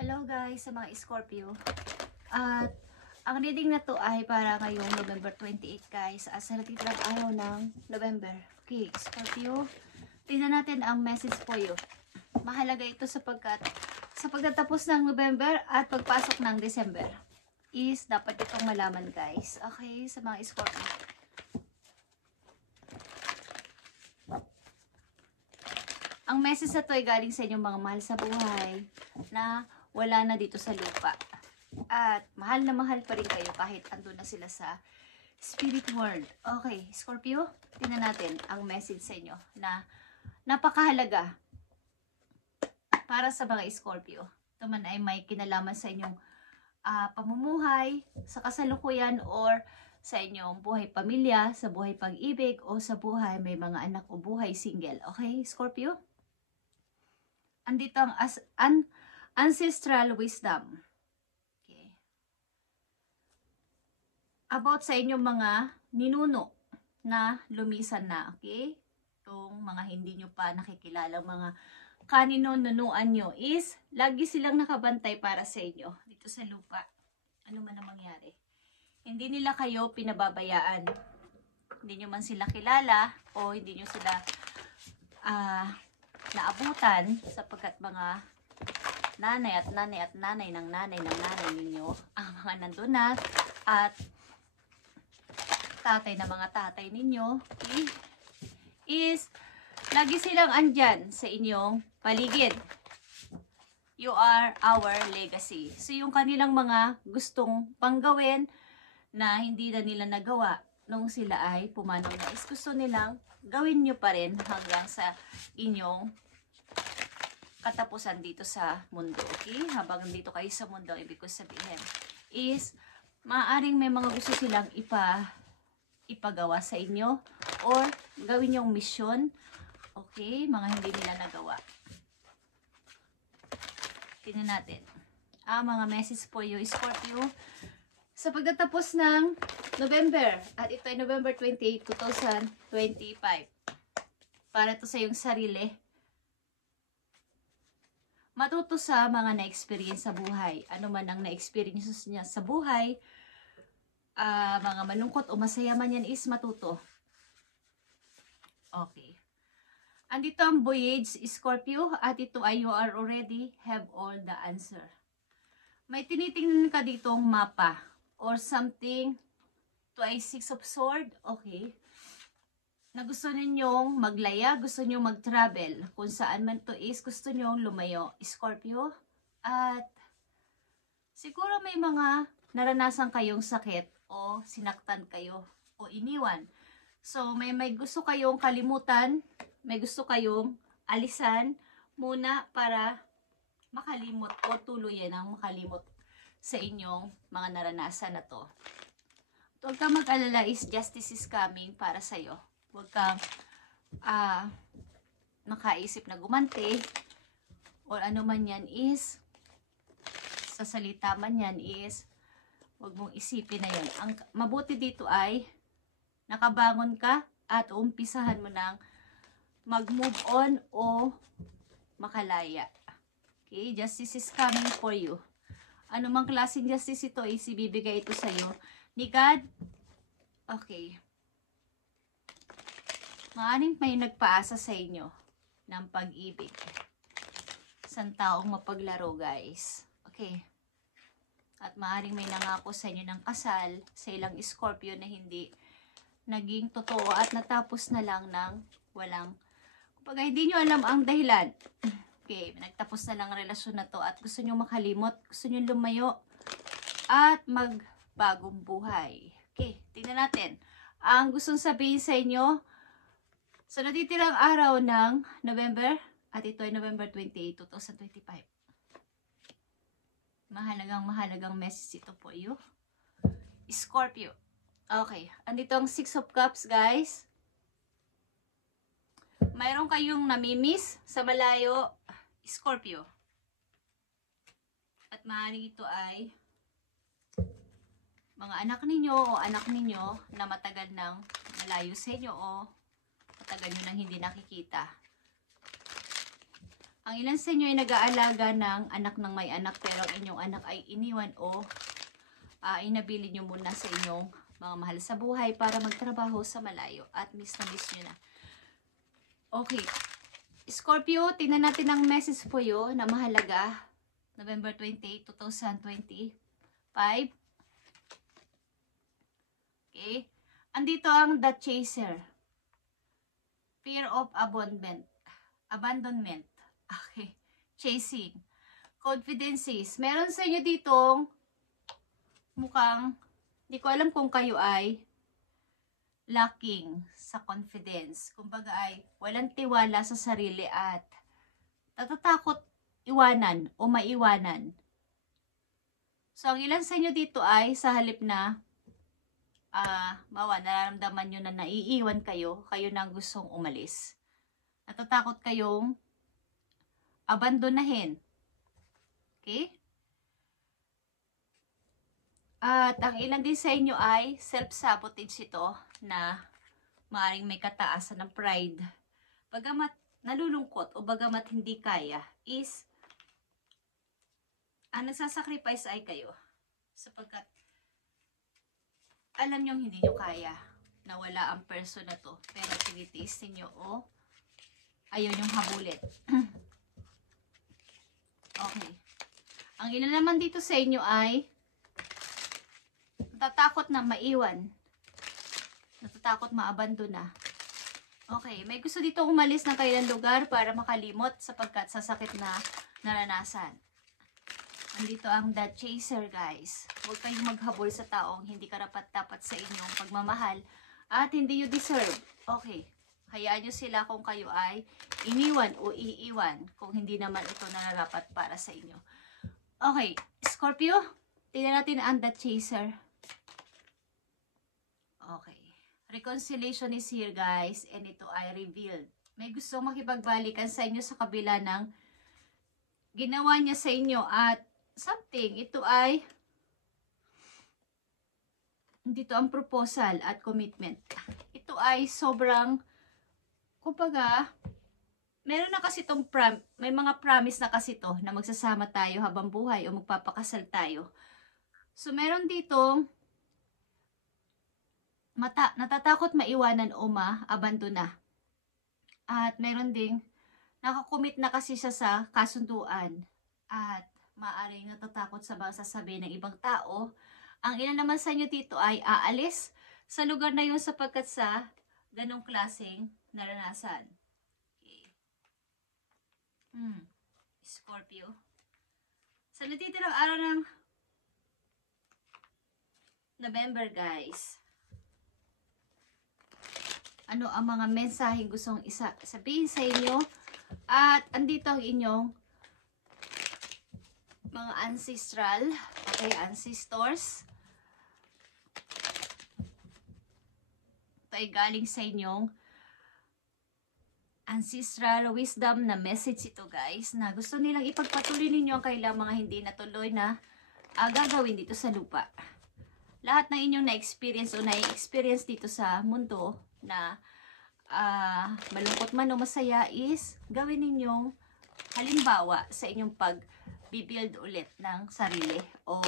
Hello guys sa mga Scorpio. At ang reading na to ay para ngayong November 28 guys. Sa natitlang araw ng November. Okay, Scorpio. Tingnan natin ang message po you. Mahalaga ito sapagkat sa pagtatapos ng November at pagpasok ng December is dapat itong malaman guys. Okay, sa mga Scorpio. Ang message na to ay galing sa inyong mga mahal sa buhay na wala na dito sa lupa. At mahal na mahal pa rin kayo kahit andun na sila sa spirit world. Okay, Scorpio, tingnan natin ang message sa inyo na napakahalaga para sa mga Scorpio. Ito man ay may kinalaman sa inyong pamumuhay, sa kasalukuyan or sa inyong buhay pamilya, sa buhay pag-ibig o sa buhay may mga anak o buhay single. Okay, Scorpio? Andito ang ancestral wisdom. Okay. About sa inyong mga ninuno na lumisan na. Okay? Itong mga hindi nyo pa nakikilala, mga kanino-nunuan nyo is lagi silang nakabantay para sa inyo dito sa lupa. Ano man ang mangyari. Hindi nila kayo pinababayaan. Hindi nyo man sila kilala o hindi nyo sila naabutan sapagkat mga nanay at nanay ng nanay ninyo ang mga nandun na at tatay na mga tatay ninyo is lagi silang andyan sa inyong paligid. You are our legacy. So yung kanilang mga gustong panggawin na hindi na nila nagawa nung sila ay pumanaw na is gusto nilang gawin nyo pa rin hanggang sa inyong katapusan dito sa mundo. Okay? Habang dito kayo sa mundo, ibig ko sabihin is maaaring may mga gusto silang ipagawa sa inyo or gawin yung mission. Okay? Mga hindi nila nagawa. Tingnan natin. Mga message po you, Scorpio. Sa pagtatapos ng November, at ito ay November 28, 2025. Para to sa iyong sarili. Matuto sa mga na-experience sa buhay. Ano man ang na-experience niya sa buhay, mga malungkot o masaya man yan is matuto. Okay. Andito ang voyage, Scorpio, at ito ay you are already have all the answer. May tinitingnan ka ditong mapa or something. Ito ay Six of Swords. Okay. Na gusto ninyong maglaya, gusto ninyong mag-travel. Kung saan man to is, gusto ninyong lumayo, Scorpio. At siguro may mga naranasan kayong sakit o sinaktan kayo o iniwan. So may gusto kayong kalimutan, may gusto kayong alisan muna para makalimot o tuluyan ang makalimot sa inyong mga naranasan na to. Huwag kang mag-alala is justice is coming para sa'yo. Huwag kang makaisip na gumanti or ano man yan is sa salita man yan is huwag mong isipin na yan. Ang mabuti dito ay nakabangon ka at umpisahan mo ng mag-move on o makalaya. Okay, justice is coming for you. Ano mang klaseng justice ito is ibibigay ito sa'yo ni God. Okay. Maaaring may nagpaasa sa inyo ng pag-ibig. Isang taong mapaglaro, guys. Okay. At maaaring may nangako sa inyo ng kasal sa ilang Scorpio na hindi naging totoo at natapos na lang ng walang, kumbaga hindi nyo alam ang dahilan. Okay, nagtapos na lang ang relasyon na to at gusto nyo makalimot, gusto nyo lumayo at magbagong buhay. Okay, tingnan natin. Ang gustong sabihin sa inyo, so natitirang araw ng November, at ito ay November 28, 2025. Mahalagang message ito po you. Scorpio. Okay, andito ang Six of Cups, guys. Mayroon kayong namimiss sa malayo, Scorpio. At maaaring ito ay mga anak ninyo o anak ninyo na matagal nang malayo sa inyo o matagal nyo nang hindi nakikita. Ang ilan sa inyo ay nag-aalaga ng anak ng may anak pero ang inyong anak ay iniwan o inabili nyo muna sa inyong mga mahal sa buhay para magtrabaho sa malayo at miss na miss nyo na. Okay. Scorpio, tingnan natin ang message po yun na mahalaga. November 28, 2025. Okay. Andito ang The Chaser. Fear of abandonment. Abandonment. Okay. Chasing. Confidences. Meron sa inyo ditong mukhang, hindi ko alam kung kayo ay lacking sa confidence. Kumbaga ay walang tiwala sa sarili at natatakot iwanan o maiwanan. So, ang ilan sa inyo dito ay sa halip na nararamdaman nyo na naiiwan kayo na ang gustong umalis. Natatakot kayong abandonahin. Okay? At ang ilan din sa inyo ay self-sabotage ito na maaaring may kataasan ng pride. Bagamat nalulungkot o bagamat hindi kaya is ang nagsasacrifice ay kayo. Sapagkat alam nyo hindi nyo kaya na wala ang person na to. Pero tinitiis ninyo o ayaw nyong habulin. Okay. Ang ilan naman dito sa inyo ay natatakot na maiwan. Natatakot maabandona. Okay. May gusto dito umalis ng kailang lugar para makalimot sapagkat sa sakit na naranasan. Andito ang The Chaser, guys. Huwag kayong maghabol sa taong hindi karapat-dapat sa inyong pagmamahal at hindi you deserve. Okay. Hayaan nyo sila kung kayo ay iniwan o iiwan kung hindi naman ito nararapat para sa inyo. Okay. Scorpio, tingnan natin ang The Chaser. Okay. Reconciliation is here, guys. And ito ay revealed. May gustong makipagbalikan sa inyo sa kabila ng ginawa niya sa inyo at something. Ito ay dito ang proposal at commitment. Ito ay sobrang kumbaga meron na kasi itong may mga promise na kasi to na magsasama tayo habang buhay o magpapakasal tayo. So meron dito natatakot maiwanan o maabandona. At meron ding nakakommit na kasi siya sa kasunduan at maaaring natatakot sa mga sasabihin ng ibang tao. Ang ilan naman sa inyo dito ay aalis sa lugar na yun sapagkat sa ganong klaseng naranasan. Okay. Scorpio. Sa natitirang araw ng November, guys. Ano ang mga mensaheng gustong sabihin sa inyo? At andito ang inyong mga ancestral, okay, ancestors. Ito ay galing sa inyong ancestral wisdom na message ito, guys, na gusto nilang ipagpatuloy ninyo ang kailang mga hindi natuloy na gagawin dito sa lupa. Lahat ng inyong na-experience o na-experience dito sa mundo na malungkot man o masaya is gawin ninyong halimbawa sa inyong pag-build ulit ng sarili o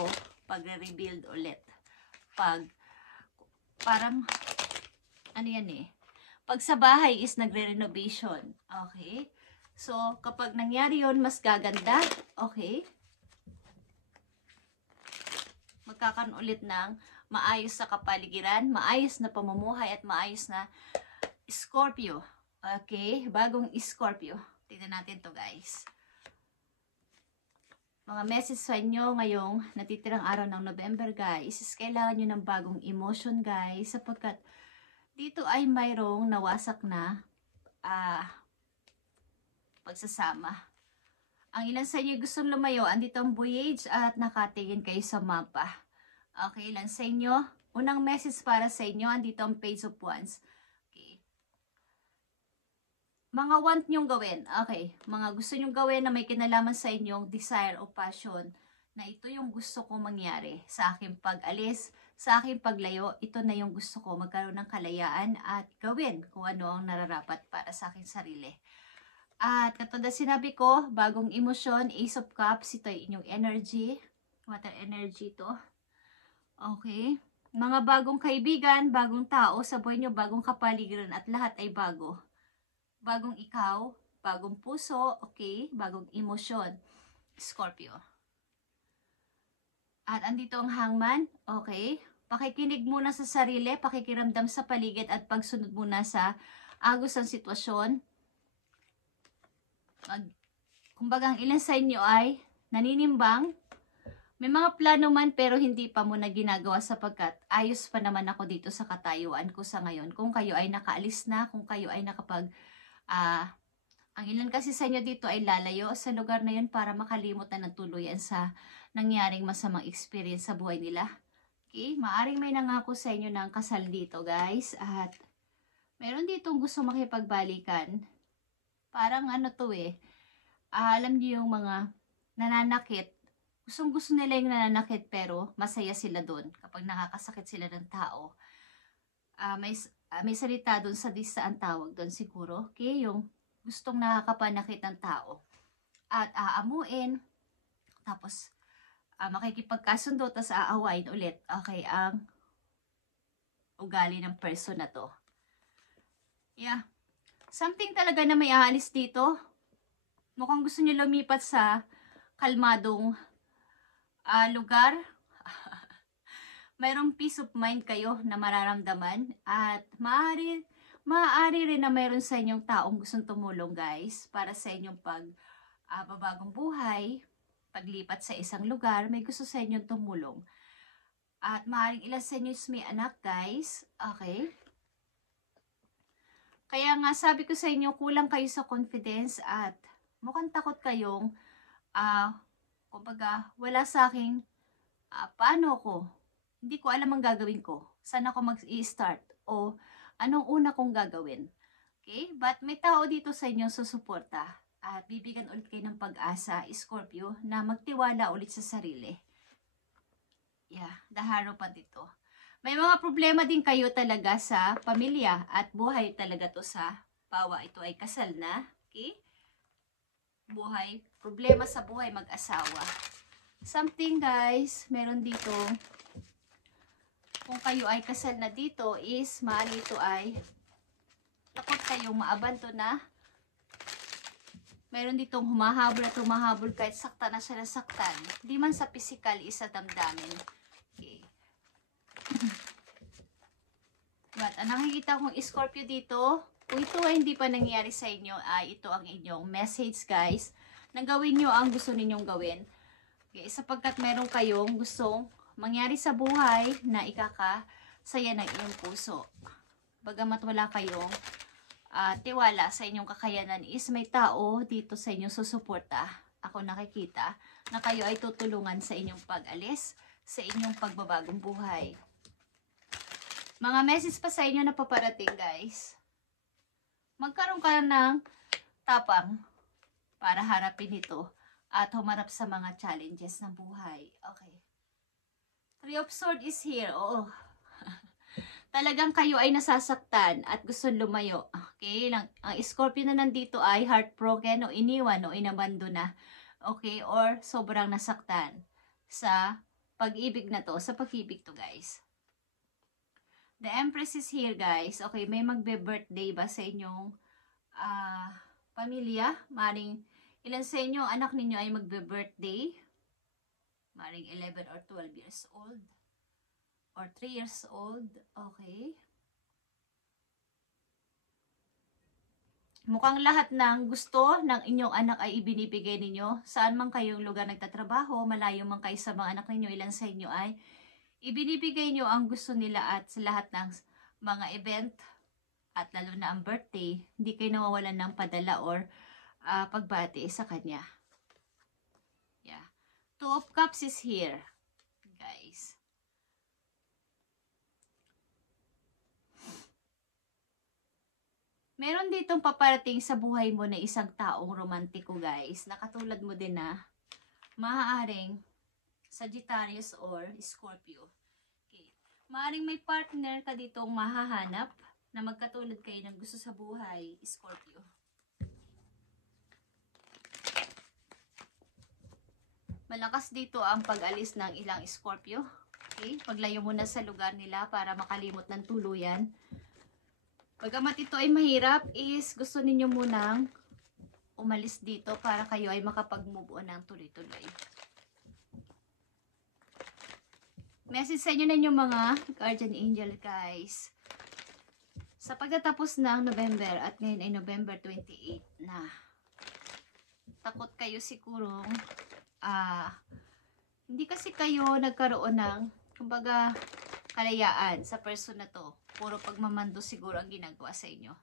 pagre-rebuild ulit. Parang ano yan pag sa bahay is nagre-renovation. Okay? So, kapag nangyari yon mas gaganda. Okay? Magkakaroon ulit ng maayos sa kapaligiran, maayos na pamumuhay at maayos na Scorpio. Okay? Bagong Scorpio. Tignan natin to, guys. Mga message sa inyo ngayong natitirang araw ng November, guys, is kailangan nyo ng bagong emotion, guys, sapagkat dito ay mayroong nawasak na pagsasama. Ang ilan sa inyo gustong lumayo, andito ang voyage at nakatingin kayo sa mapa. Okay, ilan sa inyo? Unang message para sa inyo, andito ang Page of Wands. Okay. Mga want nyong gawin. Okay, mga gusto nyong gawin na may kinalaman sa inyong desire o passion na ito yung gusto kong mangyari sa aking pag-alis, sa aking paglayo, ito na yung gusto ko, magkaroon ng kalayaan at gawin kung ano ang nararapat para sa aking sarili. At katulad sinabi ko, bagong emosyon, Ace of Cups, ito ay inyong energy. Water energy to. Okay. Mga bagong kaibigan, bagong tao sa buhay nyo, bagong kapaligiran at lahat ay bago. Bagong ikaw, bagong puso, okay, bagong emosyon, Scorpio. At andito ang hangman, okay. Pakikinig muna sa sarili, pakikiramdam sa paligid at pagsunod muna sa agos ng sitwasyon. Kumbaga ang ilan sa inyo ay naninimbang, may mga plano man pero hindi pa muna ginagawa sapagkat ayos pa naman ako dito sa katayuan ko sa ngayon. Kung kayo ay nakaalis na, kung kayo ay ang ilan kasi sa inyo dito ay lalayo sa lugar na yun para makalimot na ng tuluyan sa nangyaring masamang experience sa buhay nila. Okay, maaring may nangako sa inyo ng kasal dito guys at meron ditong gusto makipagbalikan. Parang ano to alam niyo yung mga nananakit. Gustong-gusto nila yung nananakit pero masaya sila doon kapag nakakasakit sila ng tao. May salita doon sa ang tawag doon siguro. Okay, yung gustong nakakapanakit ng tao. At aamuin, tapos makikipagkasundo, tapos aawain ulit. Okay, ang ugali ng person na to. Yeah. Something talaga na may aalis dito. Mukhang gusto niyo lumipat sa kalmadong lugar. Mayroong peace of mind kayo na mararamdaman at maaari rin na mayroon sa inyong taong gustong tumulong guys para sa inyong babagong buhay, paglipat sa isang lugar, may gusto sa inyong tumulong. At maaaring ilan sa inyo may anak guys, okay? Kaya nga sabi ko sa inyo, kulang kayo sa confidence at mukhang takot kayong kumbaga, wala sa akin, paano ko? Hindi ko alam ang gagawin ko. Saan ako mag-i-start? O anong una kong gagawin? Okay? But may tao dito sa inyo susuporta at bibigyan ulit kayo ng pag-asa, Scorpio, na magtiwala ulit sa sarili. Yeah, daharo pa dito. May mga problema din kayo talaga sa pamilya at buhay talaga to sa pawa. Ito ay kasal na. Okay? Buhay, problema sa buhay mag-asawa. Something guys, meron dito, kung kayo ay kasal na dito is, maaari ito ay takot kayong maabanto na. Meron ditong humahabol at humahabol kahit sakta na siya nasaktan. Di man sa physical, isa damdamin. Okay. But ang nakikita kong Scorpio dito, kung ito ay hindi pa nangyari sa inyo, ay ito ang inyong message guys, na gawin nyo ang gusto ninyong gawin. Okay, sapagkat meron kayong gustong mangyari sa buhay na ikakasaya ng inyong puso. Bagamat wala kayong tiwala sa inyong kakayanan is may tao dito sa inyong susuporta. Ako nakikita na kayo ay tutulungan sa inyong pag-alis, sa inyong pagbabagong buhay. Mga message pa sa inyo na paparating guys. Magkaroon ka ng tapang para harapin ito at humarap sa mga challenges ng buhay. Okay. Three of Swords is here. Oo. Talagang kayo ay nasasaktan at gusto lumayo. Okay? Ang Scorpio na nandito ay heartbroken o iniwan o inabando na. Okay? Or sobrang nasaktan sa pag-ibig na to. Sa pag-ibig to guys. The Empress is here guys. Okay, may magbe-birthday ba sa inyong pamilya? Maring ilan sa inyo anak ninyo ay magbe-birthday? Maring 11 or 12 years old. Or 3 years old. Okay. Mukhang lahat ng gusto ng inyong anak ay ibinibigay ninyo. Saan man kayong lugar nagtatrabaho, malayo man kayo sa mga anak ninyo, ilan sa inyo ay ibinibigay nyo ang gusto nila at sa lahat ng mga event at lalo na ang birthday, hindi kayo nawawalan ng padala or pagbati sa kanya. Yeah. Two of Cups is here, guys. Meron ditong paparating sa buhay mo na isang taong romantiko, guys. Nakatulad mo din na maaaring Sagittarius or Scorpio. Okay. Maaring may partner ka ditong mahahanap na magkatulad kayo ng gusto sa buhay, Scorpio. Malakas dito ang pag-alis ng ilang Scorpio. Okay? Paglayo muna sa lugar nila para makalimot ng tuluyan. Bagamat ito ay mahirap, is gusto ninyo munang umalis dito para kayo ay makapag-move on ng tuloy-tuloy. Message sa inyo na yung mga guardian angel, guys. Sa pagtatapos ng November, at ngayon ay November 28 na, takot kayo sigurong hindi kasi kayo nagkaroon ng kumbaga kalayaan sa person na to. Puro pagmamando siguro ang ginagawa sa inyo.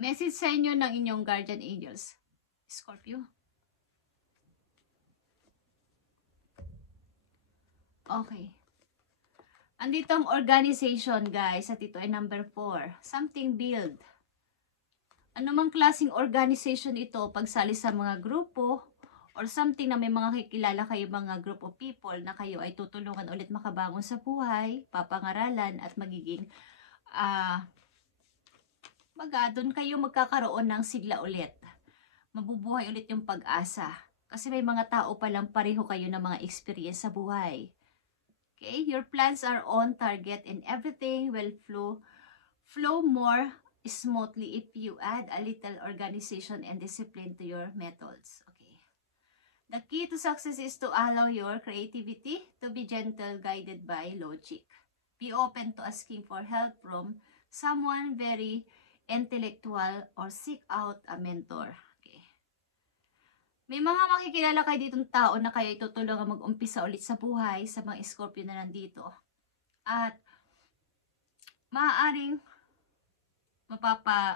Message sa inyo ng inyong guardian angels, Scorpio. Okay. Andito ang organization, guys, at ito ay number 4. Something build. Ano mang klaseng organization ito, pagsali sa mga grupo, or something na may mga kikilala kayo, mga group of people na kayo ay tutulungan ulit makabangon sa buhay, papangaralan, at magiging doon kayo magkakaroon ng sigla ulit. Mabubuhay ulit yung pag-asa. Kasi may mga tao palang pareho kayo ng mga experience sa buhay. Okay? Your plans are on target and everything will flow more smoothly if you add a little organization and discipline to your methods. Okay. The key to success is to allow your creativity to be gentle, guided by logic. Be open to asking for help from someone very intellectual or seek out a mentor. Okay. May mga makikilala kayo ditong tao na kayo itutulungan mag-umpisa ulit sa buhay sa mga Scorpio na nandito. At maaaring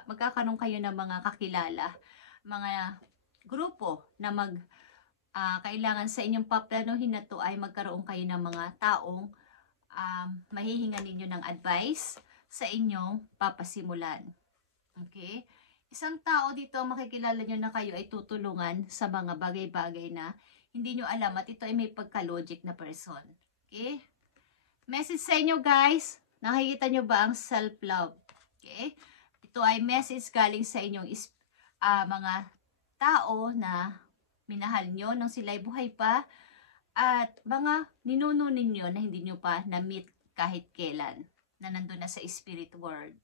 magkakaroon kayo ng mga kakilala, mga grupo na kailangan sa inyong paplanuhin na to ay magkaroon kayo ng mga taong mahihingan ninyo ng advice sa inyong papasimulan. Okay? Isang tao dito makikilala nyo na kayo ay tutulungan sa mga bagay-bagay na hindi nyo alam at ito ay may pagka-logic na person. Okay? Message sa inyo, guys. Nakikita nyo ba ang self-love? Okay? Ito ay message galing sa inyong mga tao na minahal nyo nung sila'y buhay pa at mga ninuno ninyo na hindi nyo pa na-meet kahit kailan na nandun na sa spirit world.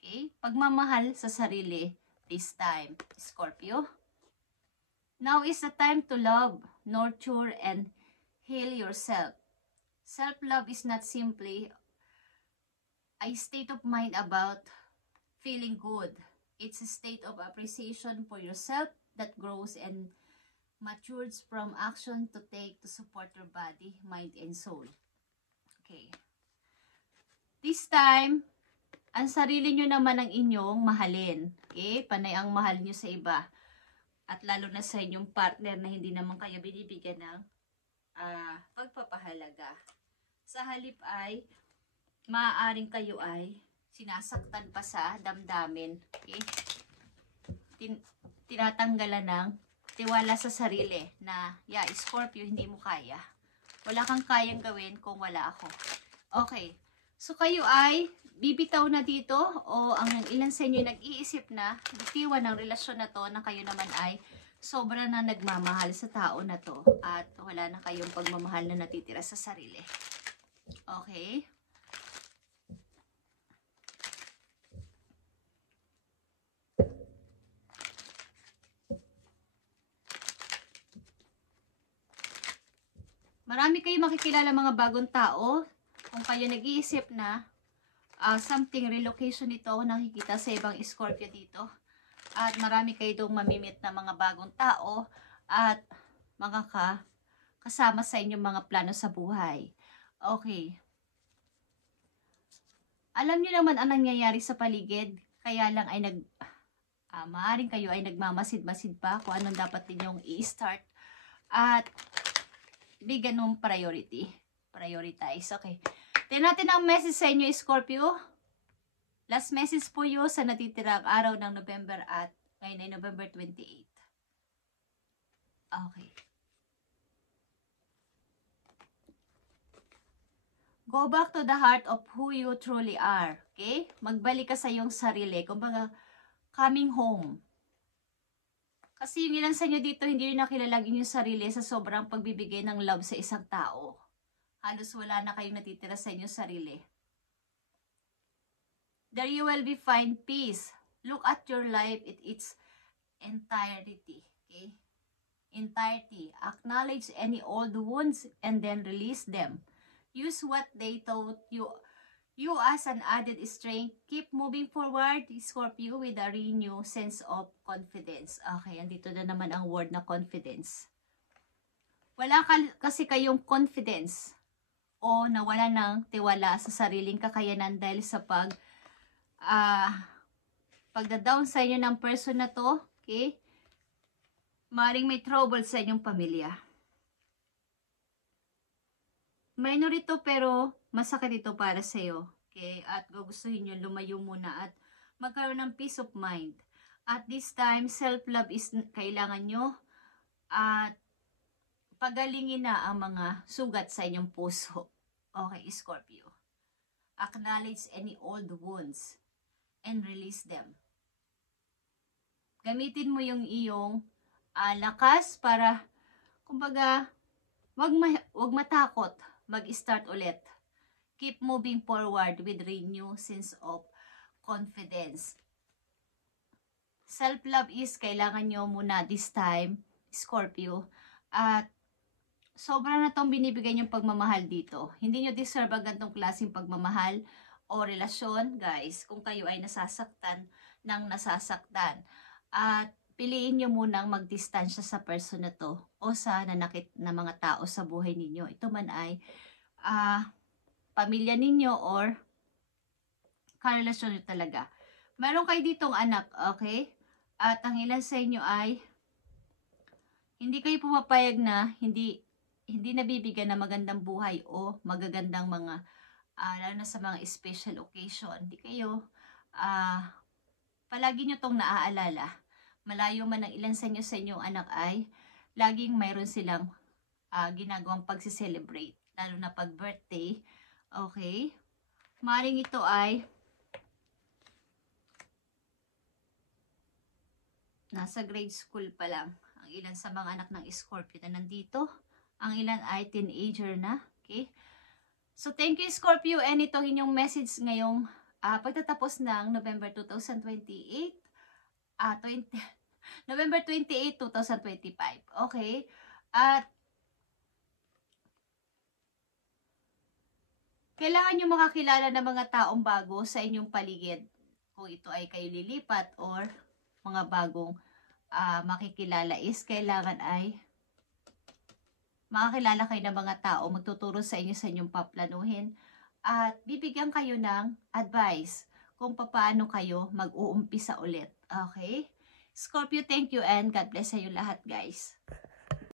Okay? Pagmamahal sa sarili this time, Scorpio. Now is the time to love, nurture, and heal yourself. Self-love is not simply a state of mind about feeling good. It's a state of appreciation for yourself that grows and matures from action to take to support your body, mind, and soul. Okay. This time, ang sarili nyo naman ang inyong mahalin. Okay? Panay ang mahal nyo sa iba. At lalo na sa inyong partner na hindi naman kayo binibigyan ng pagpapahalaga. Sa halip ay, maaaring kayo ay sinasaktan pa sa damdamin. Okay? Tinatanggalan ng tiwala sa sarili na, yeah, Scorpio, hindi mo kaya. Wala kang kayang gawin kung wala ako. Okay. So, kayo ay bibitaw na dito o ang ilan sa inyo nag-iisip na bitiwan ng relasyon na to na kayo naman ay sobra na nagmamahal sa tao na to at wala na kayong pagmamahal na natitira sa sarili. Okay? Marami kayo makikilala mga bagong tao. Kung kayo nag-iisip na something relocation ito, nakikita sa ibang Scorpio dito. At marami kayo doong mamimit na mga bagong tao at mga kasama sa inyong mga plano sa buhay. Okay. Alam niyo naman ang nangyayari sa paligid. Kaya lang ay maaaring kayo ay nagmamasid-masid pa kung anong dapat ninyong i-start. At bigyan ng prioritize. Okay. Tingnan natin ang message sa inyo, Scorpio. Last message po yun sa natitirang araw ng November at ngayon ay November 28. Okay. Go back to the heart of who you truly are. Okay? Magbalik ka sa iyong sarili. Kumbaga, coming home. Kasi yung ilan sa inyo dito, hindi rin nakilala yung sarili sa sobrang pagbibigay ng love sa isang tao. Halos wala na kayong natitira sa inyong sarili. There you will be find peace. Look at your life in its entirety. Okay? Entirety. Acknowledge any old wounds and then release them. Use what they taught you as an added strength. Keep moving forward, Scorpio, with a renewed sense of confidence. Okay, andito na naman ang word na confidence. Wala kasi kayong confidence o nawala ng tiwala sa sariling kakayanan dahil sa pagda-down sa inyo ng person na to, okay? Maring may trouble sa inyong pamilya. Minor ito pero masakit ito para sa iyo. Okay? At gugustuhin nyo lumayo muna at magkaroon ng peace of mind. At this time, self-love is kailangan nyo at pagalingin na ang mga sugat sa inyong puso. Okay, Scorpio. Acknowledge any old wounds and release them. Gamitin mo yung iyong lakas para, kumbaga, wag matakot, mag-start ulit. Keep moving forward with renewed sense of confidence. Self-love is kailangan nyo muna this time, Scorpio, at sobra na itong binibigay niyong pagmamahal dito. Hindi nyo deserve ang ganitong klaseng pagmamahal o relasyon, guys, kung kayo ay nasasaktan ng nasasaktan. At piliin nyo munang magdistansya sa person na to o sa nanakit na mga tao sa buhay ninyo. Ito man ay pamilya ninyo or karelasyon nyo talaga. Meron kayo ditong anak, okay? At ang ilan sa inyo ay hindi kayo pumapayag na hindi nabibigyan ng magandang buhay o magagandang mga lalo na sa mga special occasion. Hindi kayo palagi nyo tong naaalala. Malayo man ang ilan sa inyong anak ay laging mayroon silang ginagawang pagsiselebrate. Lalo na pag birthday. Okay? Maring ito ay nasa grade school pa lang. Ang ilan sa mga anak ng Scorpio na nandito. Ang ilan ay teenager na. Okay? So, thank you, Scorpio. And ito inyong message ngayong pagtatapos ng November 2028. November 28, 2025. Okay? At kailangan nyo makakilala ng mga taong bago sa inyong paligid. Kung ito ay kayo lilipat or mga bagong makikilala is kailangan ay makakilala kayo ng mga tao, magtuturo sa inyo sa inyong paplanuhin at bibigyan kayo ng advice kung paano kayo mag-uumpisa ulit. Okay? Scorpio, thank you and God bless sa iyo lahat, guys.